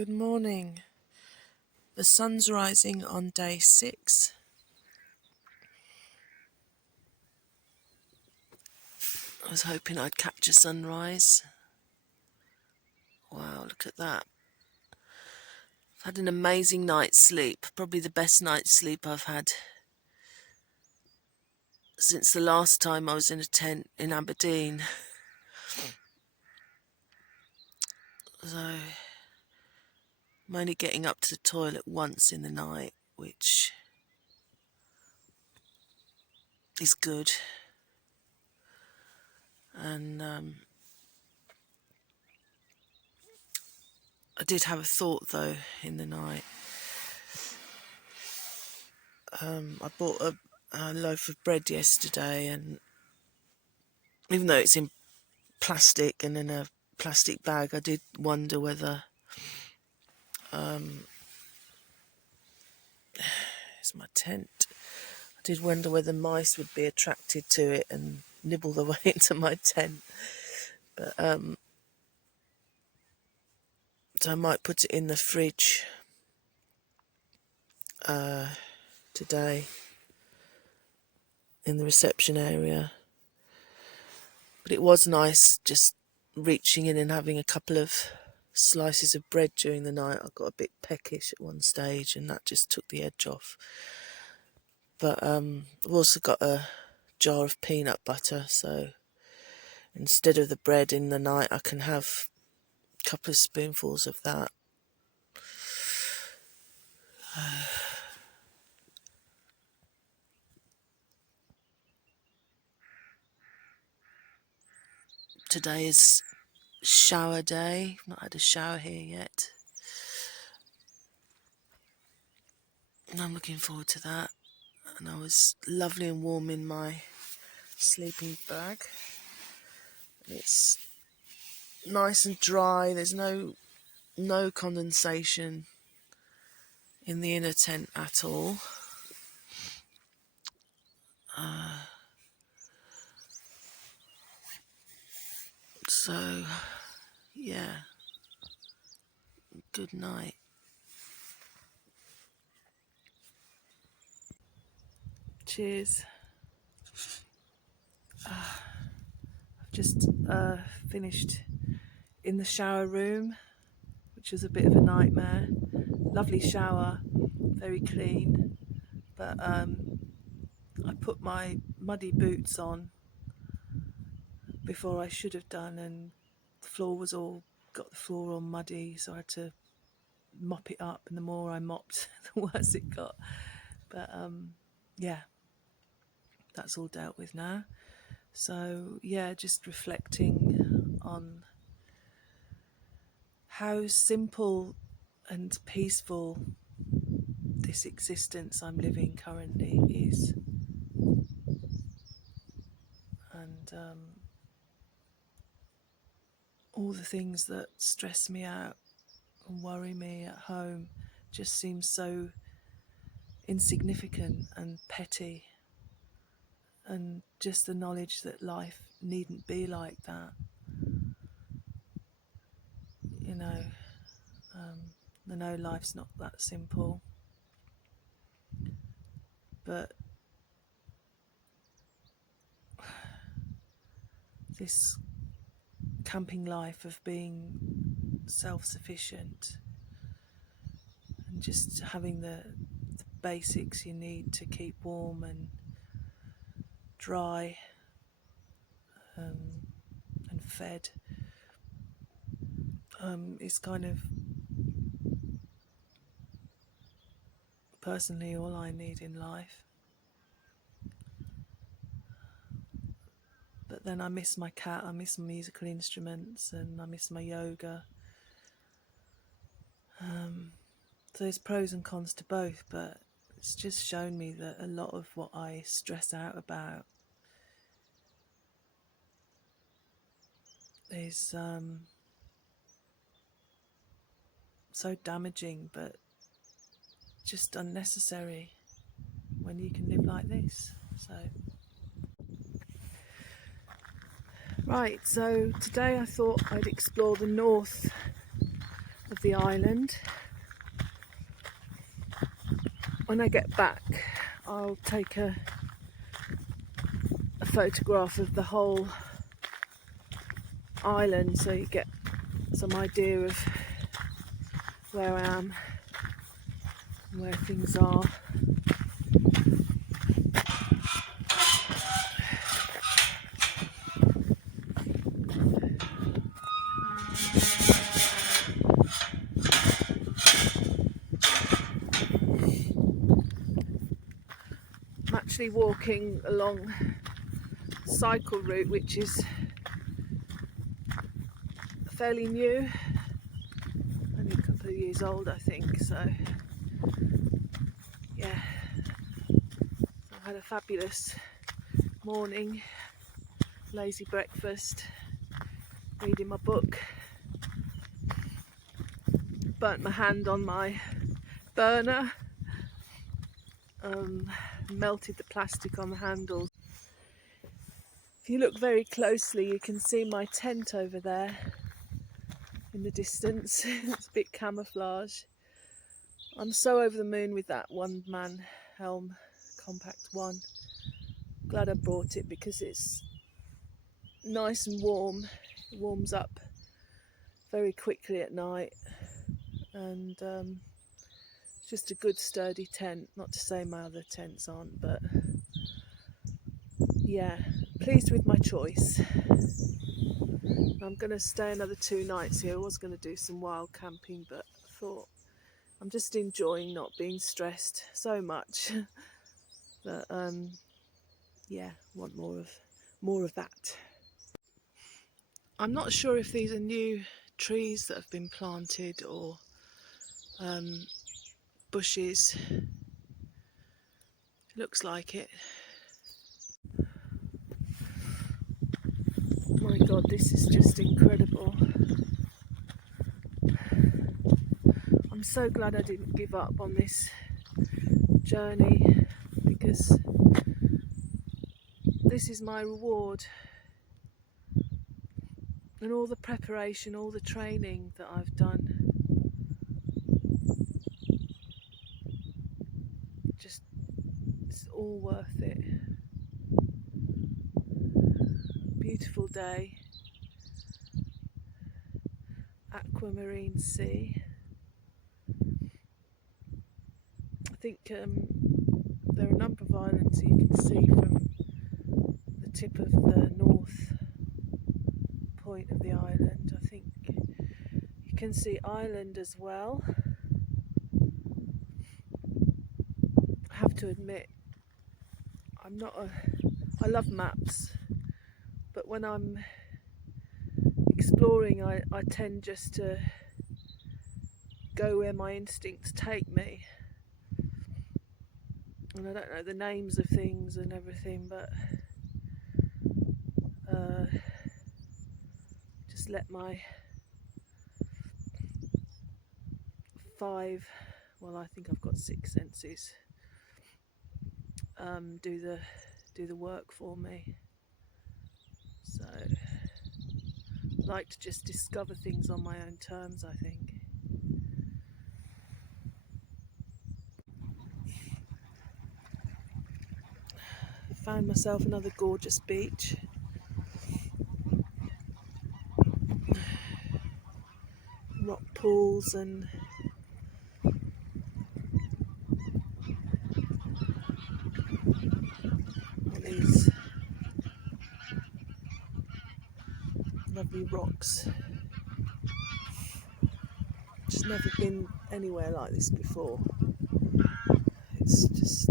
Good morning. The sun's rising on day 6. I was hoping I'd catch a sunrise. Wow, look at that. I've had an amazing night's sleep, probably the best night's sleep I've had since the last time I was in a tent in Aberdeen. So I'm only getting up to the toilet once in the night, which is good. And I did have a thought though in the night. I bought a loaf of bread yesterday, and even though it's in plastic and in a plastic bag, I did wonder whether it's my tent. I did wonder whether mice would be attracted to it and nibble their way into my tent. But so I might put it in the fridge today in the reception area. But it was nice just reaching in and having a couple of slices of bread during the night. I got a bit peckish at one stage, and that just took the edge off. But I've also got a jar of peanut butter, so instead of the bread in the night, I can have a couple of spoonfuls of that. Today is shower day. I've not had a shower here yet, and I'm looking forward to that. And I was lovely and warm in my sleeping bag. And it's nice and dry. There's no condensation in the inner tent at all. So, yeah, good night. Cheers. I've just finished in the shower room, which was a bit of a nightmare. Lovely shower, very clean, but I put my muddy boots on before I should have done, and the floor was got the floor all muddy, so I had to mop it up, and the more I mopped, the worse it got. But yeah, that's all dealt with now. So yeah, just reflecting on how simple and peaceful this existence I'm living currently is. And all the things that stress me out and worry me at home just seem so insignificant and petty, and just the knowledge that life needn't be like that, you know. I know life's not that simple, but this camping life of being self-sufficient and just having the basics you need to keep warm and dry and fed is kind of personally all I need in life. But then I miss my cat, I miss musical instruments, and I miss my yoga. So there's pros and cons to both, but it's just shown me that a lot of what I stress out about is so damaging, but just unnecessary when you can live like this. So right, so today I thought I'd explore the north of the island. When I get back, I'll take a photograph of the whole island so you get some idea of where I am and where things are. I'm actually walking along a cycle route which is fairly new, only a couple of years old I think, so yeah. So I had a fabulous morning, lazy breakfast, reading my book, burnt my hand on my burner, melted the plastic on the handle. If you look very closely you can see my tent over there in the distance. It's a bit camouflage. I'm so over the moon with that one man helm compact one. Glad I brought it because it's nice and warm. It warms up very quickly at night, and it's just a good sturdy tent. Not to say my other tents aren't, but yeah, pleased with my choice. I'm going to stay another 2 nights here. I was going to do some wild camping, but I thought I'm just enjoying not being stressed so much that yeah, want more of that. I'm not sure if these are new trees that have been planted or bushes. Looks like it. My God, this is just incredible. I'm so glad I didn't give up on this journey, because this is my reward, and all the preparation, all the training that I've done, just, it's all worth it. Beautiful day, aquamarine sea. I think there are a number of islands you can see from the tip of the north point of the island. I think you can see Ireland as well. I have to admit, I love maps, but when I'm exploring I tend just to go where my instincts take me, and I don't know the names of things and everything, but just let my I think I've got 6 senses do the work for me. So I like to just discover things on my own terms, I think. Found myself another gorgeous beach. Rock pools and all these lovely rocks. Just never been anywhere like this before. It's just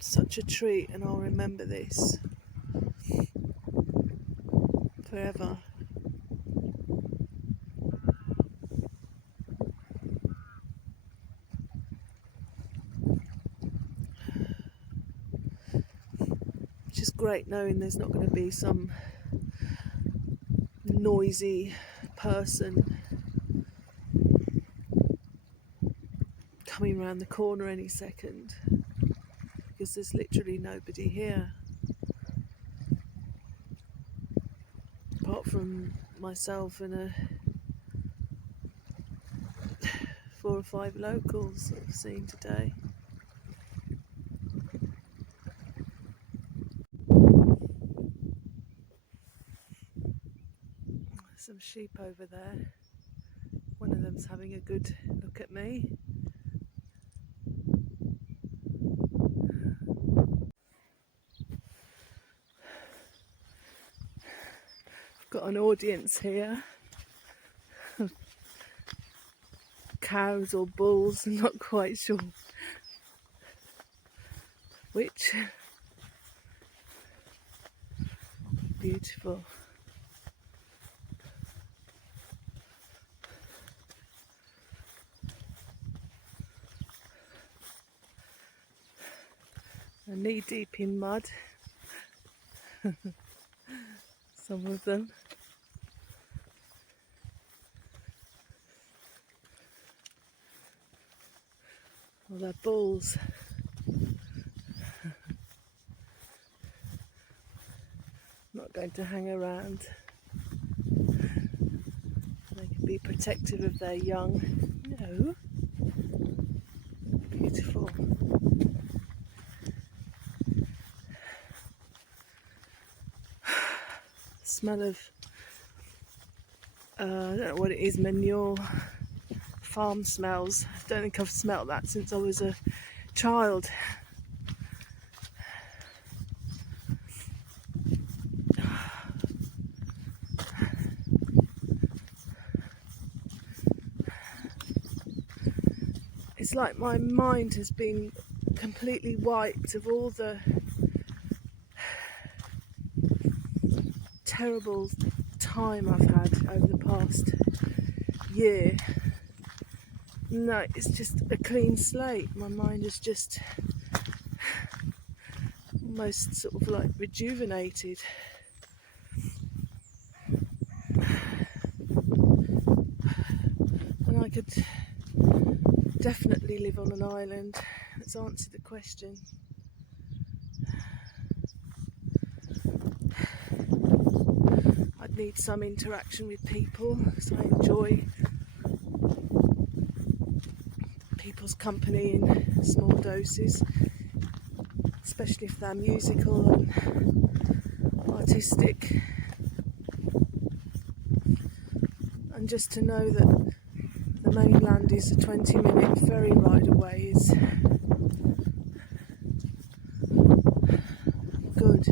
such a treat, and I'll remember this forever. It's just great knowing there's not going to be some noisy person coming around the corner any second, because there's literally nobody here apart from myself and a 4 or 5 locals that I've seen today. Some sheep over there. One of them's having a good look at me. I've got an audience here. Cows or bulls, I'm not quite sure which. Beautiful. They're knee deep in mud. Some of them. Well, they're bulls. Not going to hang around. They can be protective of their young. No. Beautiful. Smell of, I don't know what it is, manure, farm smells. I don't think I've smelt that since I was a child. It's like my mind has been completely wiped of all the terrible time I've had over the past year. No, it's just a clean slate. My mind is just almost sort of like rejuvenated. And I could definitely live on an island. Let's answer the question. I'd need some interaction with people because I enjoy people's company in small doses, especially if they're musical and artistic. And just to know that the mainland is a 20-minute ferry ride away is good.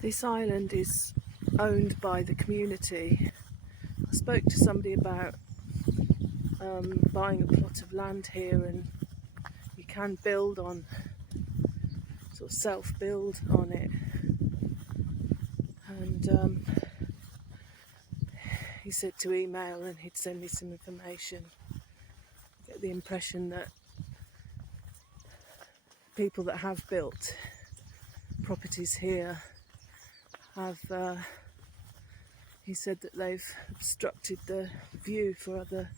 This island is owned by the community. I spoke to somebody about buying a plot of land here, and you can build on, sort of self-build on it. And he said to email and he'd send me some information. I get the impression that people that have built properties here have, he said that they've obstructed the view for other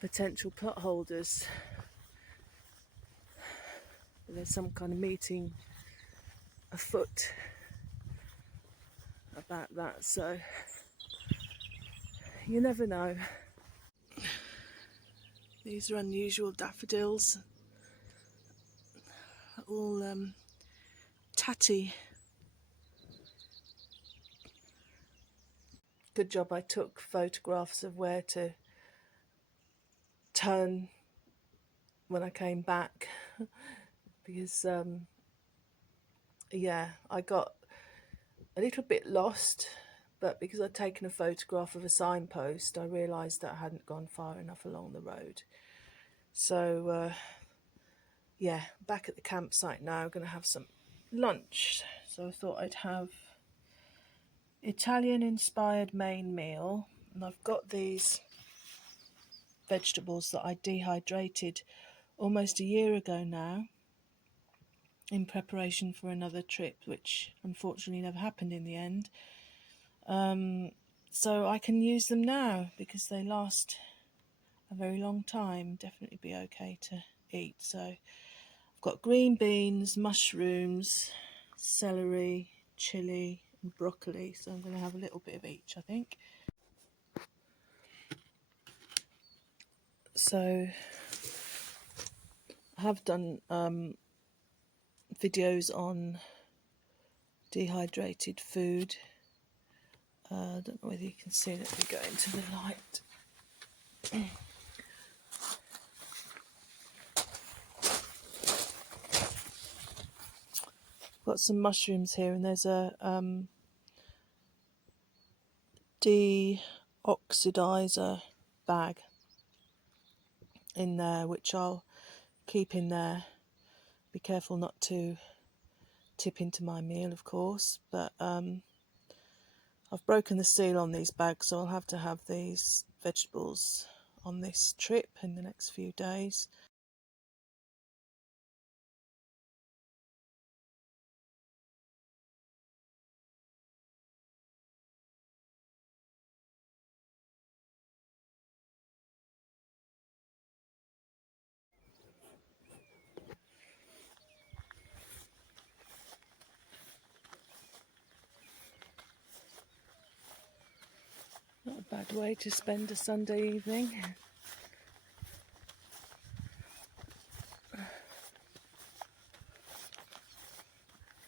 potential plot holders. There's some kind of meeting afoot about that, so you never know. These are unusual daffodils, all tatty. Good job I took photographs of where to turn when I came back because yeah, I got a little bit lost, but because I'd taken a photograph of a signpost, I realised that I hadn't gone far enough along the road. So yeah, back at the campsite now. I'm going to have some lunch, so I thought I'd have Italian inspired main meal, and I've got these vegetables that I dehydrated almost a year ago now in preparation for another trip, which unfortunately never happened in the end. So I can use them now because they last a very long time. Definitely be okay to eat. So I've got green beans, mushrooms, celery, chilli and broccoli, so I'm going to have a little bit of each, I think. So I have done videos on dehydrated food. I don't know whether you can see. Let me go into the light. Got some mushrooms here, and there's a deoxidizer bag in there, which I'll keep in there. Be careful not to tip into my meal, of course, but I've broken the seal on these bags, so I'll have to have these vegetables on this trip in the next few days. Not a bad way to spend a Sunday evening.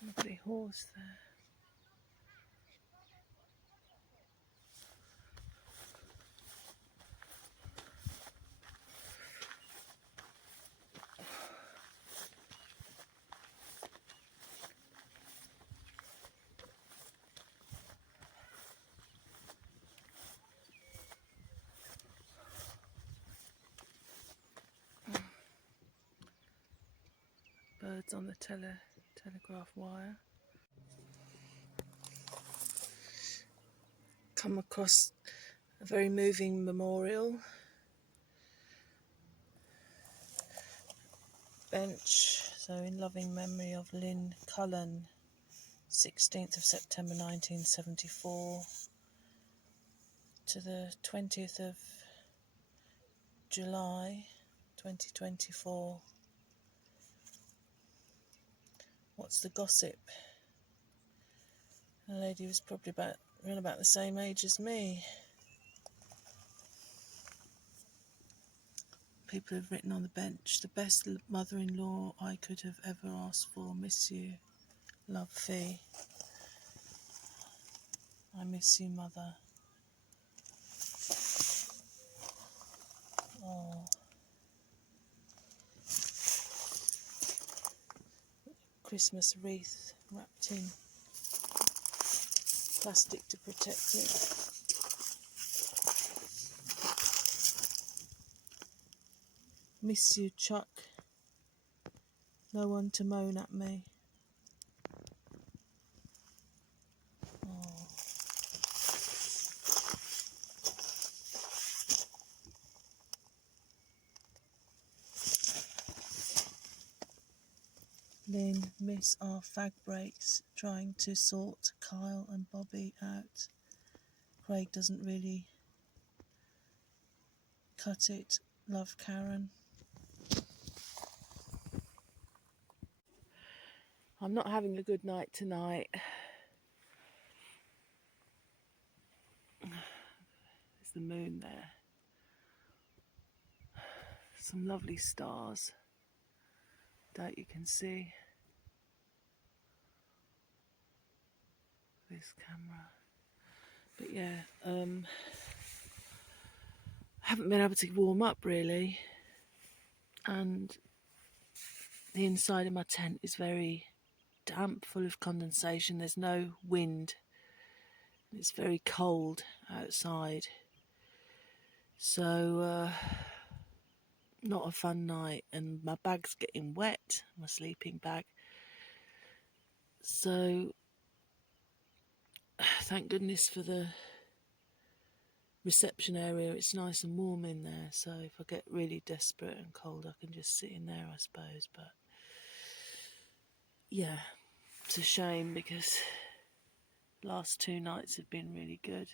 Lovely horse there. Birds on the telegraph wire. Come across a very moving memorial bench, so in loving memory of Lynn Cullen, 16th of September 1974 to the 20th of July 2024. What's the gossip? The lady was probably around about the same age as me. People have written on the bench, the best mother-in-law I could have ever asked for. Miss you. Love, Fee. I miss you, Mother. Oh. Christmas wreath wrapped in plastic to protect it. Miss you, Chuck. No one to moan at me. Oh. Lynn, miss our fag breaks, trying to sort Kyle and Bobby out. Craig doesn't really cut it. Love, Karen. I'm not having a good night tonight. There's the moon there. Some lovely stars. Doubt you can see this camera. But yeah, haven't been able to warm up really. And the inside of my tent is very damp, full of condensation. There's no wind. It's very cold outside. So, not a fun night. And my bag's getting wet, my sleeping bag. So, thank goodness for the reception area. It's nice and warm in there. So, if I get really desperate and cold, I can just sit in there, I suppose. But, yeah, it's a shame because last 2 nights have been really good.